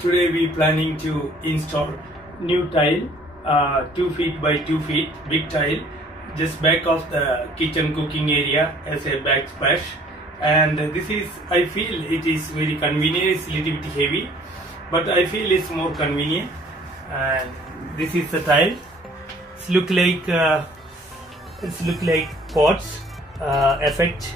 Today we planning to install new tile, 2 feet by 2 feet, big tile, just back of the kitchen cooking area as a backsplash. And this is, I feel it is very convenient. It's a little bit heavy, but I feel it's more convenient. And this is the tile. It's look like Quartz effect.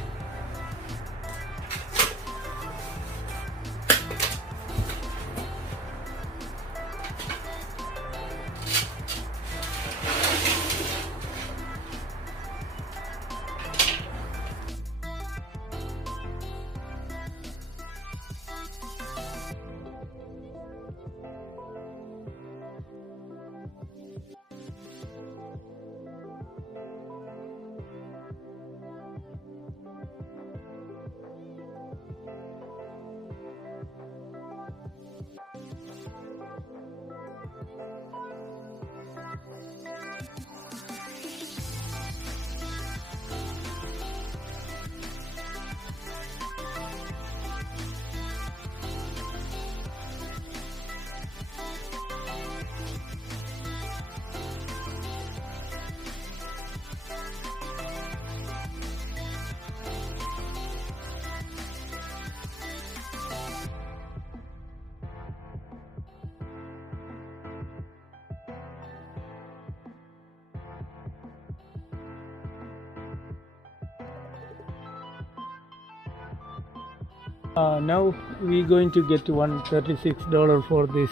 Now we're going to get $136 for this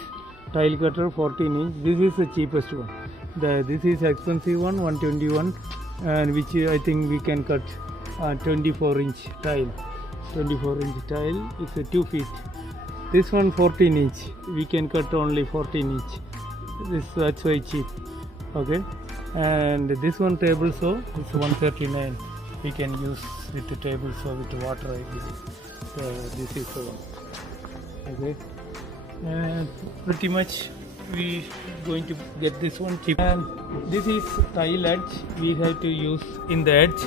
tile cutter, 14 inch. This is the cheapest one. This is expensive one, 121, and which I think we can cut 24 inch tile. 24 inch tile is a 2 feet. This one 14 inch. We can cut only 14 inch. That's why cheap. Okay. And this one table saw is 139. We can use with the table saw with the water like this. This is the one. Okay, and pretty much we going to get this one cheap. And this is tile edge. We have to use in the edge.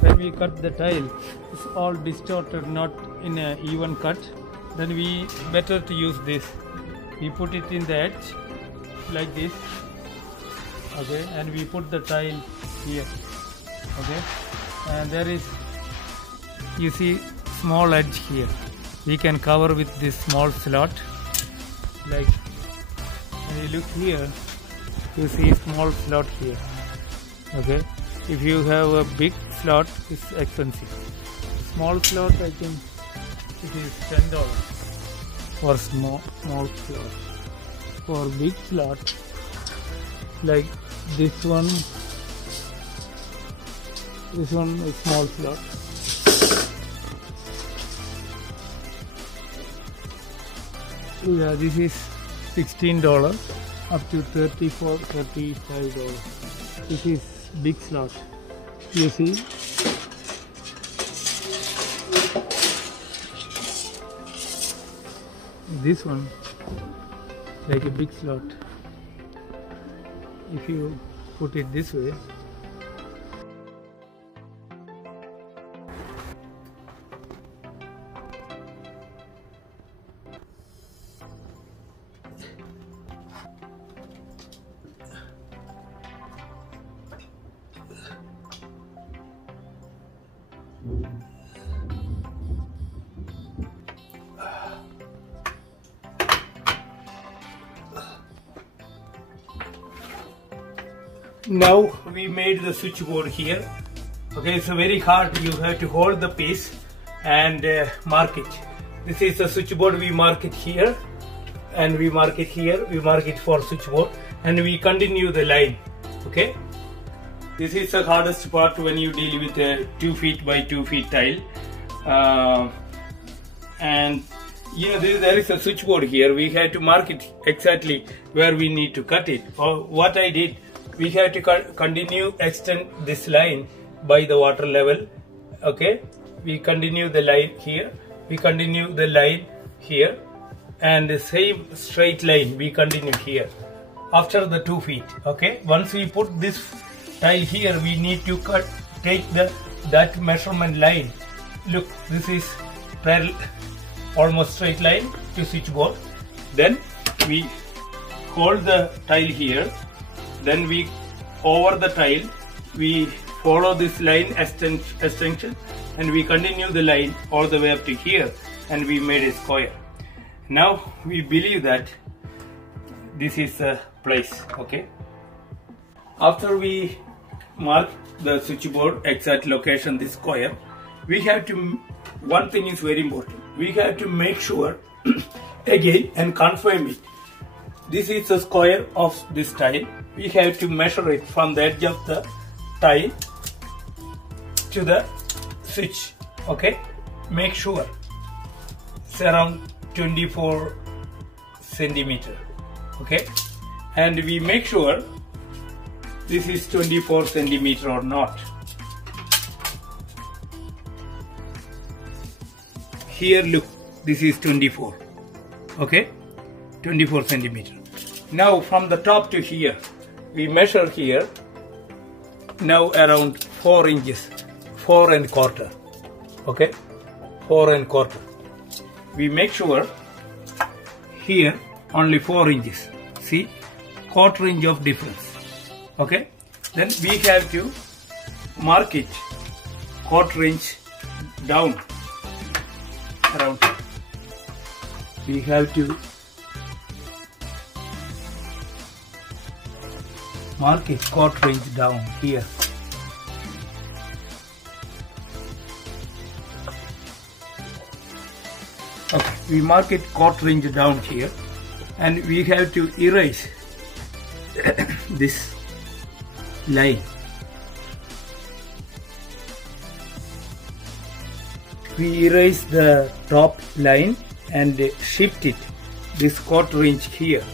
When we cut the tile, it's all distorted, not in a even cut. Then we better to use this. We put it in the edge like this. Okay, and we put the tile here. Okay, and there is, you see, small edge here. We can cover with this small slot. Like, when you look here, you see small slot here. Okay, if you have a big slot, it's expensive. Small slot, I think it is $10 for small slot. For big slot, like this one is small slot. Yeah, this is $16 up to $34, $35. This is big slot. You see, this one like a big slot. If you put it this way, now we made the switchboard here. Okay, it's very hard. You have to hold the piece and mark it. This is the switchboard. We mark it here and we mark it here. We mark it for switchboard and we continue the line. Okay, this is the hardest part when you deal with a 2 feet by 2 feet tile. And there is a switchboard here. We have to mark it exactly where we need to cut it. Or what I did, we have to continue extend this line by the water level. Okay, we continue the line here. We continue the line here, and the same straight line we continue here after the 2 feet. Okay, once we put this tile here, we need to take that measurement line. Look, this is parallel, almost straight line to switchboard. Then we hold the tile here. Then we over the tile, we follow this line extension, and we continue the line all the way up to here, and we made a square. Now we believe that this is the place. Okay, after we mark the switchboard exact location, this square, we have to, one thing is very important, we have to make sure again and confirm it. This is the square of this tile. We have to measure it from the edge of the tile to the switch. Okay, make sure it's around 24 centimeter. Okay, and we make sure this is 24 centimeter or not. Here, look, this is 24. Okay, 24 centimeter. Now from the top to here, we measure here now around 4 inches, 4 1/4. Okay, 4 1/4. We make sure here only 4 inches. See, 1/4 inch of difference. Okay, then we have to mark it 1/4 inch down around. We have to mark it 1/4 inch down here. Okay, we mark it 1/4 inch down here, and we have to erase this line. We erase the top line and shift it this 1/4 inch here.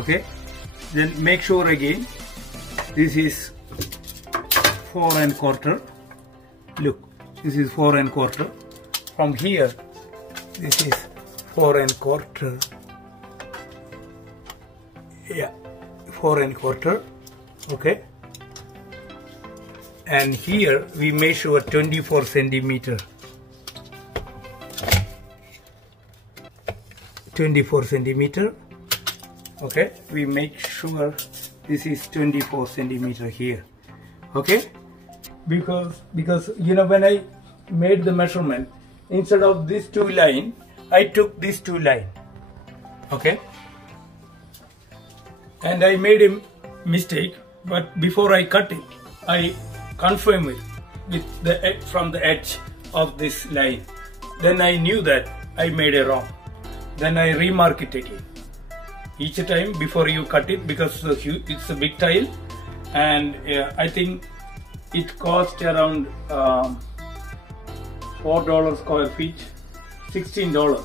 Okay, then make sure again this is 4 1/4. Look, this is 4 1/4. From here, this is 4 1/4. Yeah, 4 1/4. Okay, and here we measure 24 centimeter. 24 centimeter. Okay, we make sure this is 24 centimeter here. Okay, because when I made the measurement, instead of these two line, I took these two line. Okay, and I made a mistake, but before I cut it, I confirm it with from the edge of this line. Then I knew that I made a wrong. Then I remark it again each time before you cut it, because it's a big tile, and I think it cost around $4 square feet, $16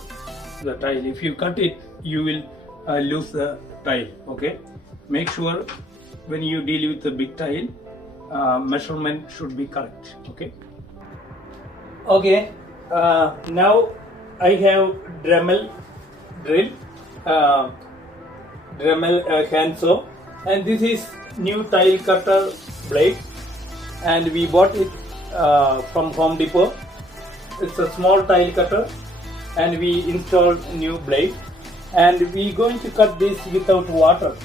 the tile. If you cut it, you will lose the tile. Okay, make sure when you deal with the big tile, measurement should be correct. Okay. Okay. Now I have Dremel drill, Dremel handsaw, and this is new tile cutter blade, and we bought it from Home Depot. It's a small tile cutter, and we installed new blade, and we going to cut this without water.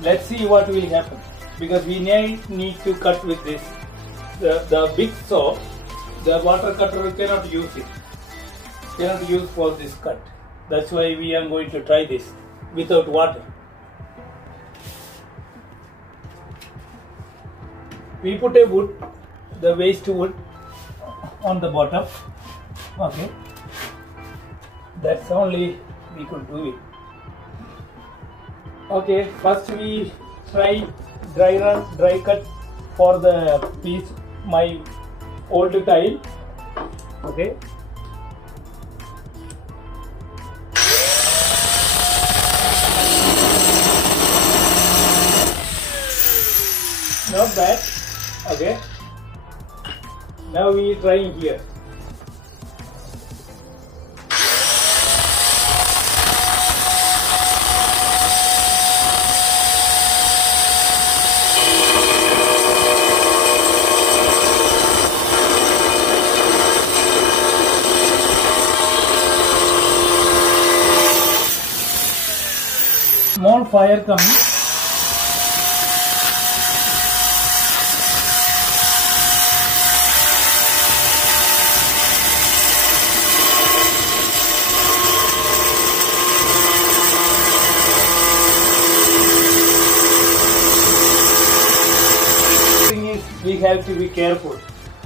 Let's see what will happen, because we need to cut with this. The big saw, the water cutter cannot use it, cannot use for this cut. That's why we are going to try this without water. We put a wood, the waste wood, on the bottom. Okay, that's only we could do it. Okay, first we try dry cut for the piece, my old tile. Okay, bad. Okay. Now we are trying here. Small fire coming. We have to be careful.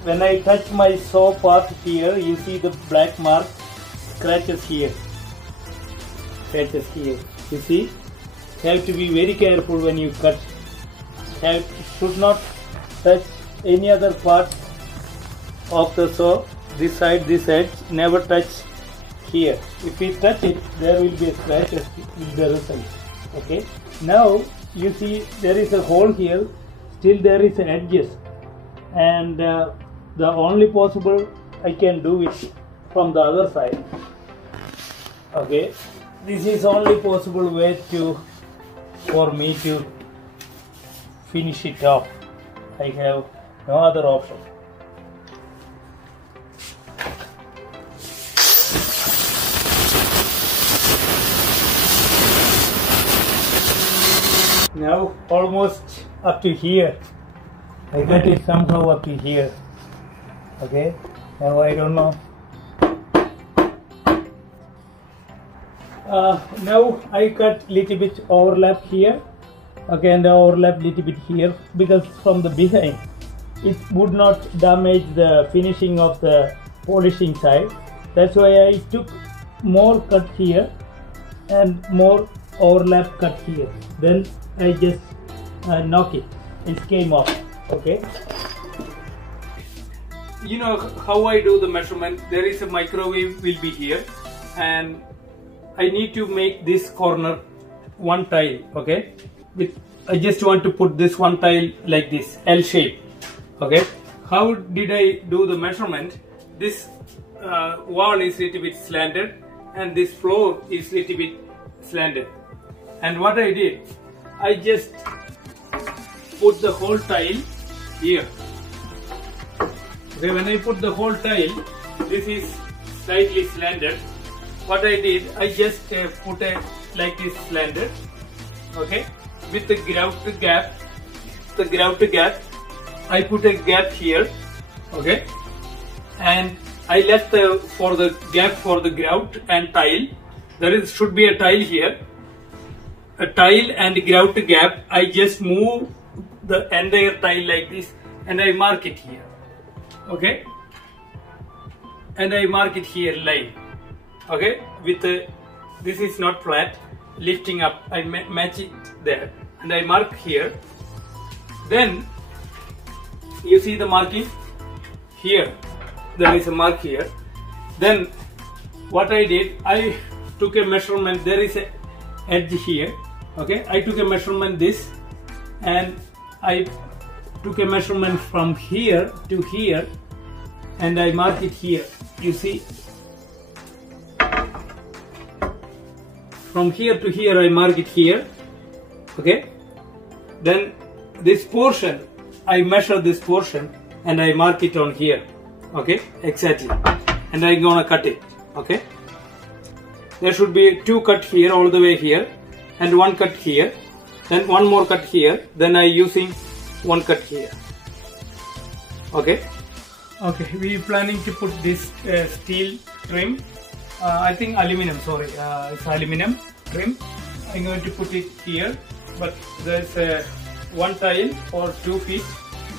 When I touch my saw part here, you see the black mark, scratches here. Scratches here. You see? Have to be very careful when you cut. Should not touch any other part of the saw. This side, this edge. Never touch here. If we touch it, there will be a scratch with the result. Okay. Now you see there is a hole here. Still there is edges, and the only possible I can do it from the other side. Okay. This is only possible way for me to finish it off. I have no other option. Now almost up to here. I got it somehow up to here. Okay. Now I don't know. Now I cut little bit overlap here, okay, and overlap little bit here, because from the behind it would not damage the finishing of the polishing side. That's why I took more cut here and more overlap cut here. Then I just knock it. It came off. Okay. You know how I do the measurement. There is a microwave will be here, and I need to make this corner one tile, okay? I just want to put this one tile like this, L shape, okay? How did I do the measurement? This wall is little bit slanted and this floor is little bit slanted. And what I did, I just put the whole tile here. Okay, when I put the whole tile, this is slightly slanted. What I did, I just put a like this slanted, okay, with the grout gap. The grout gap, I put a gap here, okay, and I left for the gap for the grout and tile. There should be a tile here, a tile and grout gap. I just move the entire tile like this, and I mark it here, okay, and I mark it here line. Okay, with this is not flat, lifting up, I match it there, and I mark here. Then you see the marking here, there is a mark here. Then what I did, I took a measurement. There is a edge here, okay, I took a measurement this, and I took a measurement from here to here, and I mark it here. You see, from here to here I mark it here, okay. Then this portion, I measure this portion and I mark it on here, okay, exactly, and I'm gonna cut it, okay. There should be two cut here all the way here, and one cut here, then one more cut here, then I using one cut here, okay. Okay, we planning to put this steel trim. I think aluminum, sorry, it's aluminum trim. I'm going to put it here, but there's one tile for 2 feet.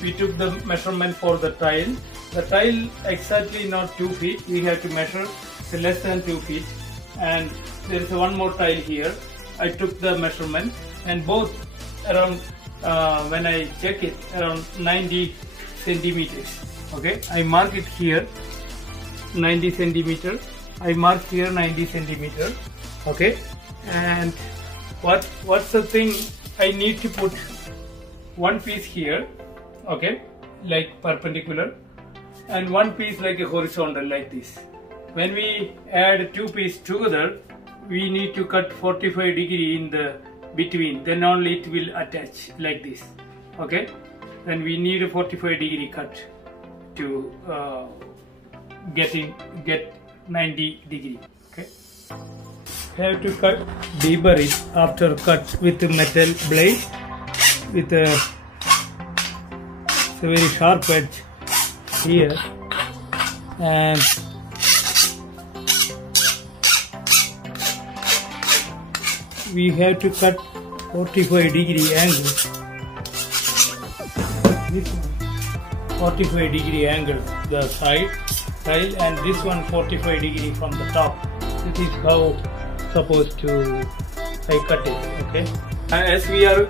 We took the measurement for the tile. The tile exactly not 2 feet. We have to measure less than 2 feet. And there's one more tile here. I took the measurement, and both around, when I check it, around 90 centimeters. Okay, I mark it here 90 centimeters. I mark here 90 centimeters. Okay, and what's the thing, I need to put one piece here, okay, like perpendicular, and one piece like a horizontal like this. When we add two pieces together, we need to cut 45 degree in the between, then only it will attach like this, okay. Then we need a 45 degree cut to get 90 degree, okay. Have to cut deeper it after cut with the metal blade with a very sharp edge here, and we have to cut 45 degree angle. This one 45 degree angle the side tile, and this one 45 degree from the top. This is how supposed to I cut it, okay. As we are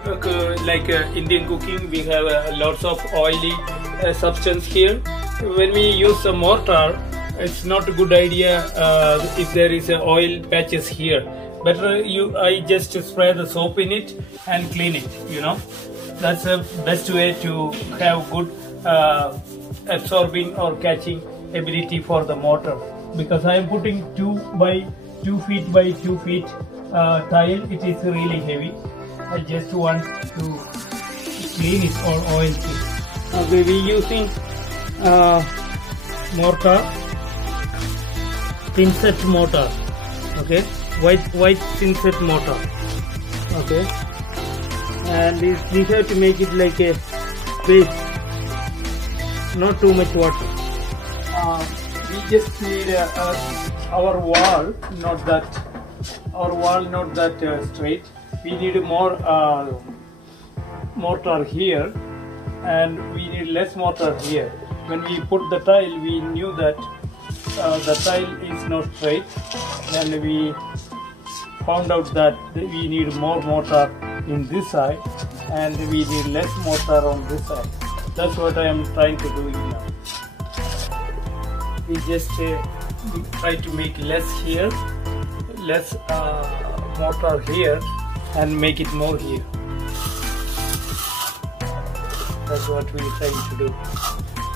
like Indian cooking, we have lots of oily substance here. When we use a mortar, it's not a good idea if there is oil patches here. Better I just spray the soap in it and clean it, you know. That's the best way to have good absorbing or catching ability for the mortar. Because I am putting 2 by 2 feet by 2 feet tile, it is really heavy. I just want to clean it or oil it. Okay, we using mortar, thin set mortar, okay, white thin set mortar, okay, and we have to make it like a paste, not too much water. We just need our wall not that straight. We need more mortar here, and we need less mortar here. When we put the tile, we knew that the tile is not straight. Then we found out that we need more mortar in this side, and we need less mortar on this side. That's what I am trying to do now. We just try to make less here, less mortar here, and make it more here. That's what we are trying to do.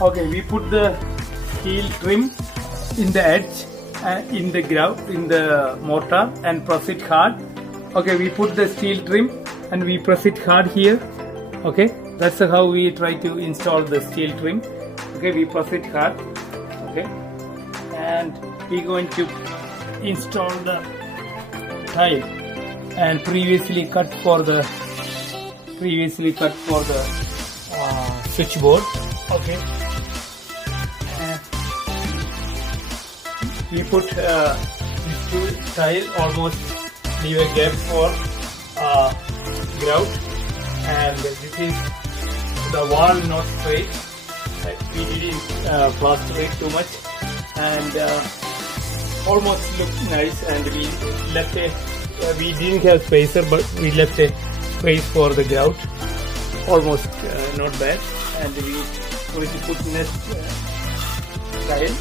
Okay, we put the steel trim in the edge, in the grout, in the mortar, and press it hard. Okay, we put the steel trim and we press it hard here. Okay, that's how we try to install the steel trim. Okay, we press it hard. Okay, and we're going to install the tile and previously cut for the switchboard. Okay, and we put these two tile, almost leave a gap for grout, and this is the wall not straight. We didn't plaster it too much, and almost looked nice, and we left a we didn't have spacer, but we left a space for the grout, almost not bad. And we going to put next tile.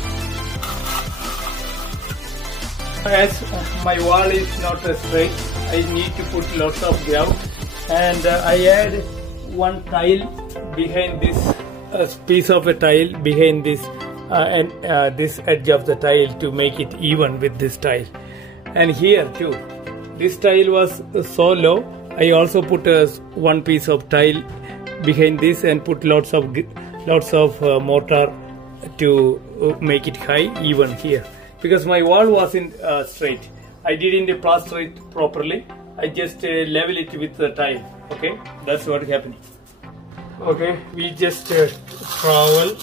As my wall is not straight, I need to put lots of grout, and I add one tile behind this piece of a tile behind this and this edge of the tile to make it even with this tile. And here too, this tile was so low, I also put one piece of tile behind this and put lots of mortar to make it high even here, because my wall wasn't straight. I didn't plaster it properly. I just level it with the tile. Okay, that's what happening. Okay, we just trowel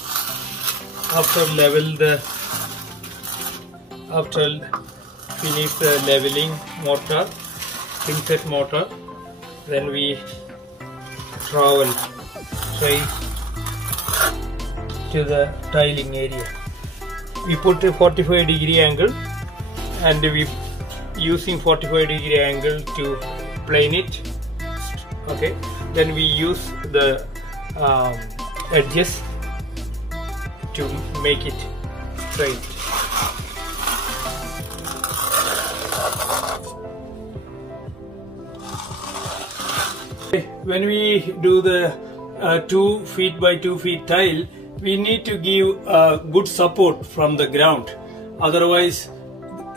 after finish the leveling mortar, thin set mortar. Then we trowel straight to the tiling area. We put a 45 degree angle, and we using 45 degree angle to plane it. Okay, then we use the edges to make it straight. When we do the 2 feet by 2 feet tile, we need to give good support from the ground. Otherwise,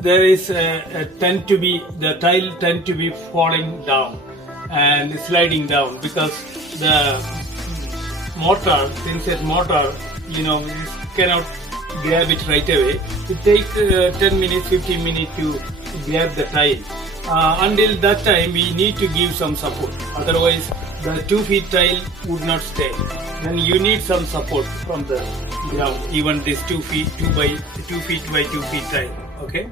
there is the tile tend to be falling down and sliding down, because the mortar, thin-set mortar, cannot grab it right away. It takes 10 minutes, 15 minutes to grab the tile. Until that time, we need to give some support. Otherwise, the 2 feet tile would not stay. Then you need some support from the ground. Even this 2 feet by 2 feet tile. Okay.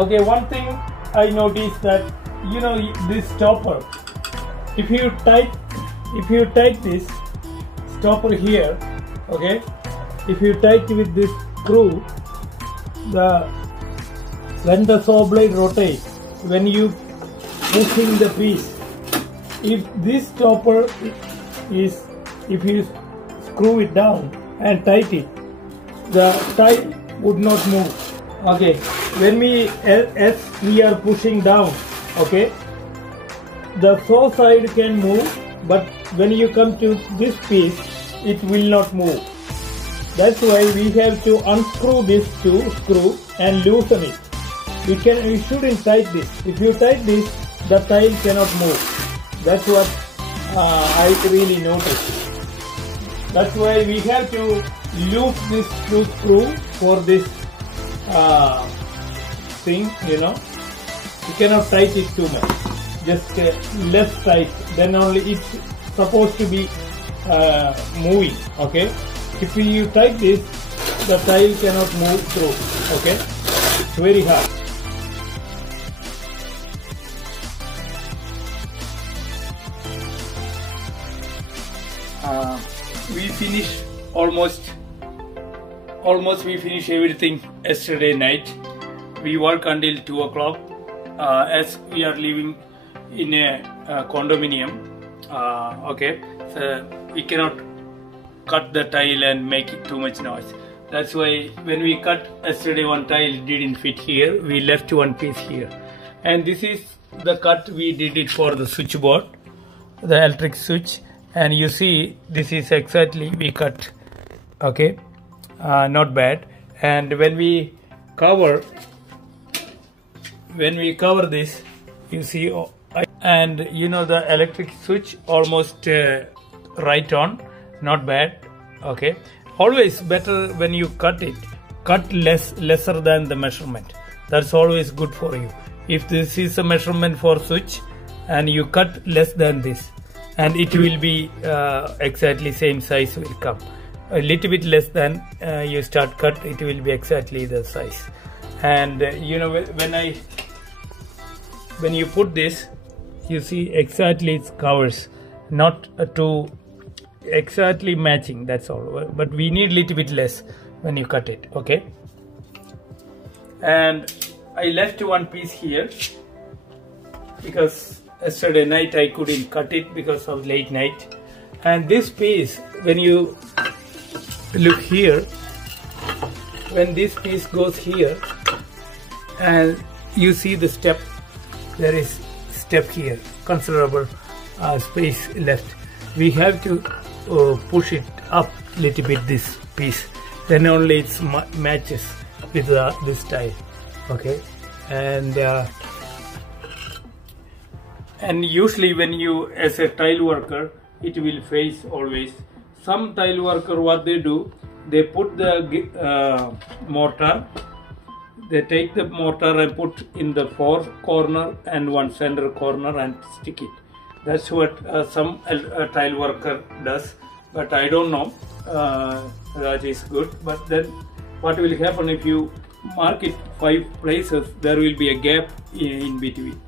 Okay, one thing I noticed that this stopper, if you tight this stopper here, okay, if you tight with this screw, when the saw blade rotates, when you pushing the piece, if this stopper is, if you screw it down and tight it, the tile would not move. Okay, when as we are pushing down, okay, the saw side can move, but when you come to this piece, it will not move. That's why we have to unscrew this screw and loosen it. We shouldn't tight this. If you tight this, the tile cannot move. That's what I really noticed. That's why we have to loop this screw for this thing, you cannot tight it too much, just less tight, then only it's supposed to be moving. Okay, if you tight this, the tile cannot move through. Okay, it's very hard. We finished almost we finished everything yesterday night. We work until 2 o'clock as we are living in a condominium. Okay, so we cannot cut the tile and make it too much noise. That's why when we cut yesterday, one tile didn't fit here, we left one piece here. And this is the cut we did it for the switchboard, the electric switch. And you see, this is exactly we cut. Okay, not bad. And when we cover this, you see, and the electric switch almost right on, not bad. Okay, always better when you cut it, cut lesser than the measurement. That's always good for you. If this is a measurement for switch and you cut less than this, and it will be exactly same size will come. A little bit less than you start cut, it will be exactly the size. And when you put this, you see exactly it covers, not to exactly matching, that's all. But we need little bit less when you cut it. Okay, and I left one piece here because yesterday night I couldn't cut it because of late night. And this piece, when you look here, when this piece goes here and you see the step, there is step here, considerable space left. We have to push it up little bit, this piece, then only it matches with this tile. Okay, and usually when you, as a tile worker, it will face always. Some tile worker, what they do, they put the mortar, they take the mortar and put in the 4 corner and 1 center corner and stick it. That's what some tile worker does, but I don't know, that is good. But then what will happen if you mark it 5 places, there will be a gap in between.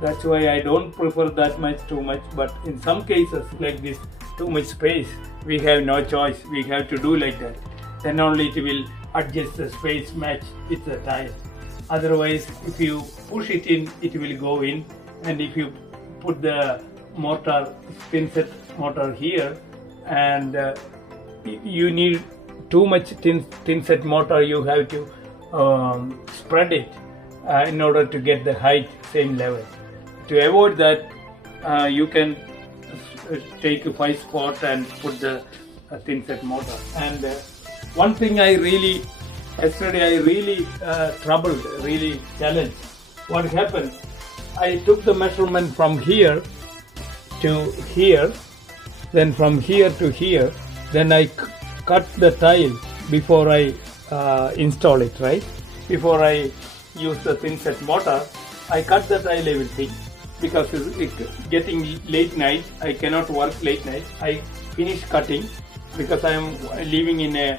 That's why I don't prefer that much too much. But in some cases like this, too much space, we have no choice, we have to do like that. then only it will adjust the space match with the tile. Otherwise, if you push it in, it will go in, and if you put the mortar, thin set mortar here, and you need too much thin set mortar, you have to spread it in order to get the height same level. To avoid that, you can take a 5 spot and put the thin set mortar. And one thing yesterday I really troubled, really challenged. What happened? I took the measurement from here to here, then from here to here, then I cut the tile before I install it, right? Before I use the thin set mortar, I cut the tile everything, because it's getting late night, I cannot work late night. I finish cutting because I am living in a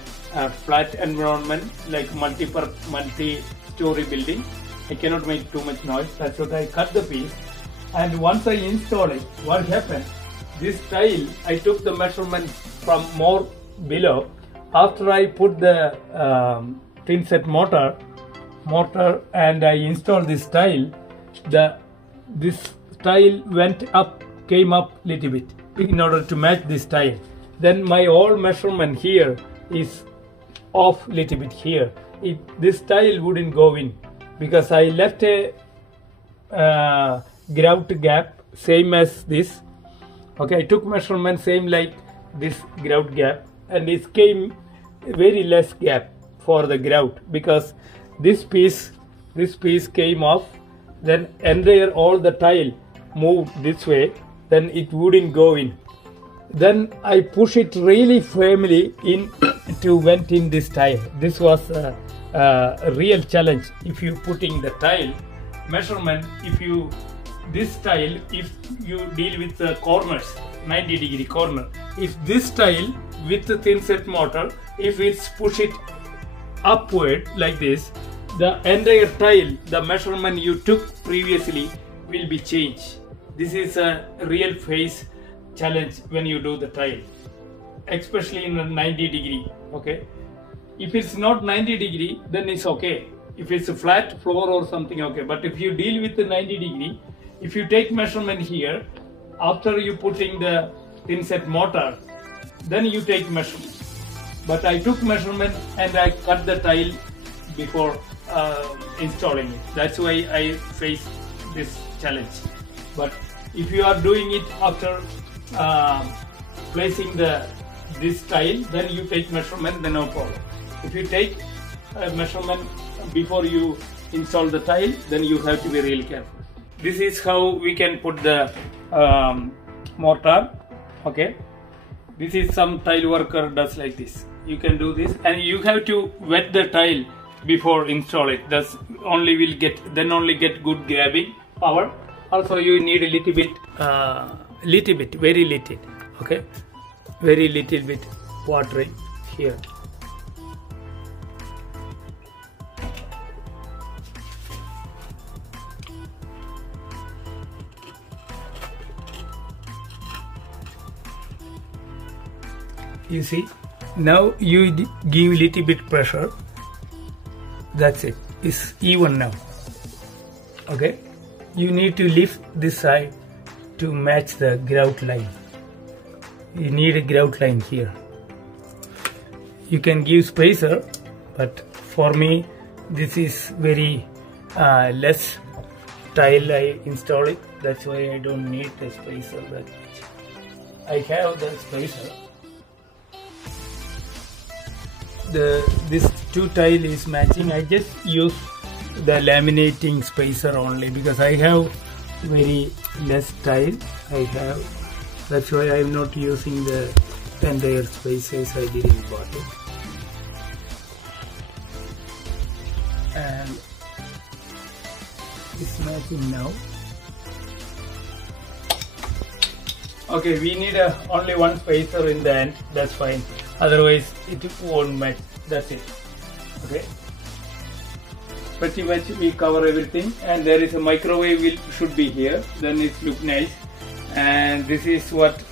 flat environment, like multi-story building. I cannot make too much noise. That's what I cut the piece. And once I install it, what happened? This tile, I took the measurement from more below. After I put the thin set mortar and I installed this tile, this tile came up little bit in order to match this tile. Then my whole measurement here is off little bit here. This tile wouldn't go in because I left a grout gap same as this. Okay, I took measurement same like this grout gap, and it came very less gap for the grout, because this piece came off, then entire all the tile moved this way, then it wouldn't go in. Then I push it really firmly in to went in this tile. This was a real challenge. If you putting the tile measurement, this tile, if you deal with the corners, 90-degree corner, if this tile with the thin set mortar, if it's push it upward like this, the entire tile, the measurement you took previously will be changed. This is a real face challenge when you do the tile, especially in a 90-degree. Okay, if it's not 90-degree, then it's okay. If it's a flat floor or something, okay. But if you deal with the 90-degree, if you take measurement here, after you putting the thin set mortar, then you take measurement. But I took measurement and I cut the tile before installing it. That's why I face this challenge. But if you are doing it after placing this tile, then you take measurement, then no problem. If you take measurement before you install the tile, then you have to be really careful. This is how we can put the mortar. Okay, this is some tile worker does like this. You can do this, and you have to wet the tile before install it. That's only will get get good grabbing power. Also, you need a little bit, very little. Okay, very little bit watering here. You see, now you give little bit pressure. That's it. It's even now. Okay, you need to lift this side to match the grout line. You need a grout line here. You can give spacer, but for me this is very less tile I install it. That's why I don't need the spacer that much. I have the spacer. This two tile is matching. I just use the laminating spacer only because I have very less tile. That's why I am not using the entire spacers. I didn't bought it. And it's matching now. Okay, we need only one spacer in the end. That's fine. Otherwise, it won't match. That's it. Okay. Pretty much we cover everything, and there is a microwave should be here. Then it look nice. And this is what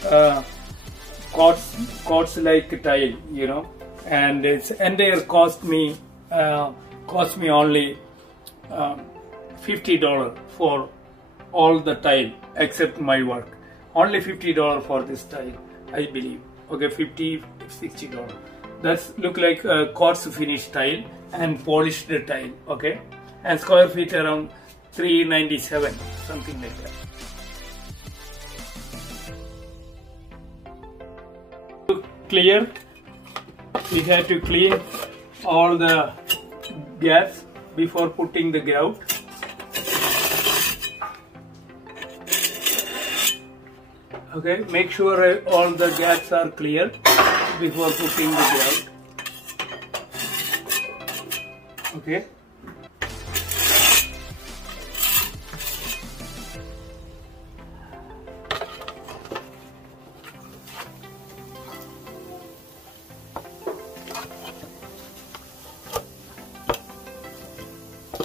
quartz like tile, you know. and its entire cost me only $50 for all the tile except my work. Only $50 for this tile, I believe. Okay, $50 to $60. That's look like a quartz finish tile and polished tile. Okay, and square feet around 397, something like that. To clear, we have to clean all the gaps before putting the grout. Okay, make sure all the gaps are clear before putting the grout. Okay.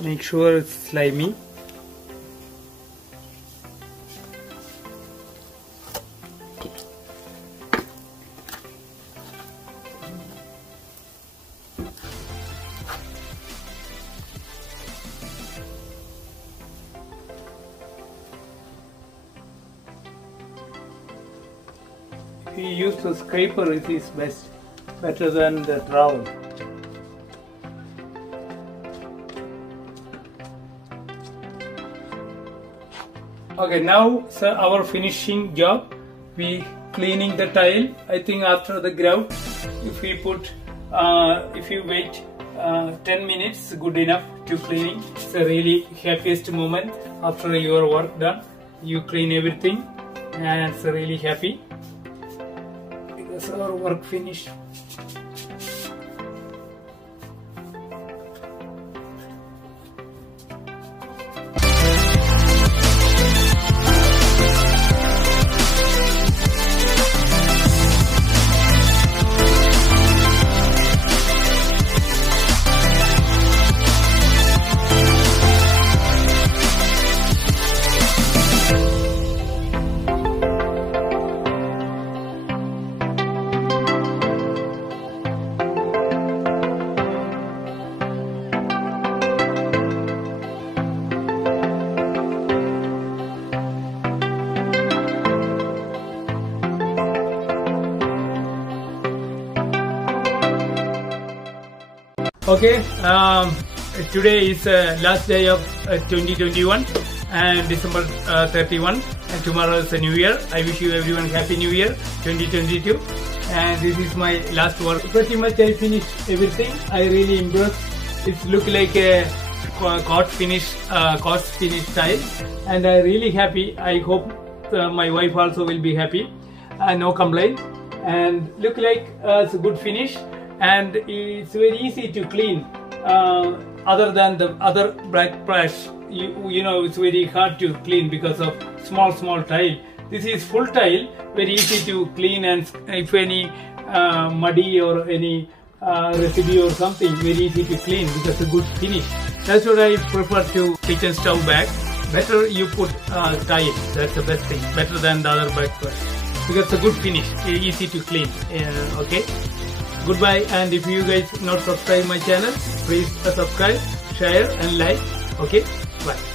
Make sure it's slimy. If you use the scraper, it is better than the trowel. Okay, now our finishing job, we cleaning the tile. I think after the grout, if we put, if you wait 10 minutes, good enough to cleaning. It's a really happiest moment after your work done. You clean everything, and it's really happy because our work finished. Okay, today is last day of 2021 and December 31, and tomorrow is a new year. I wish you everyone happy new year 2022, and this is my last work. Pretty much I finished everything. I really impressed. It look like a quartz finish tile, and I really happy. I hope my wife also will be happy. No complaint, and look like it's a good finish. And it's very easy to clean. Other than the other backsplash, you know, it's very hard to clean because of small tile. This is full tile, very easy to clean, and if any muddy or any residue or something, very easy to clean because it's a good finish. That's what I prefer to kitchen stove bag. Better you put tile. That's the best thing. Better than the other backsplash because it's a good finish, easy to clean. Okay. Goodbye, and if you guys not subscribe my channel, please subscribe, share and like. Okay, bye.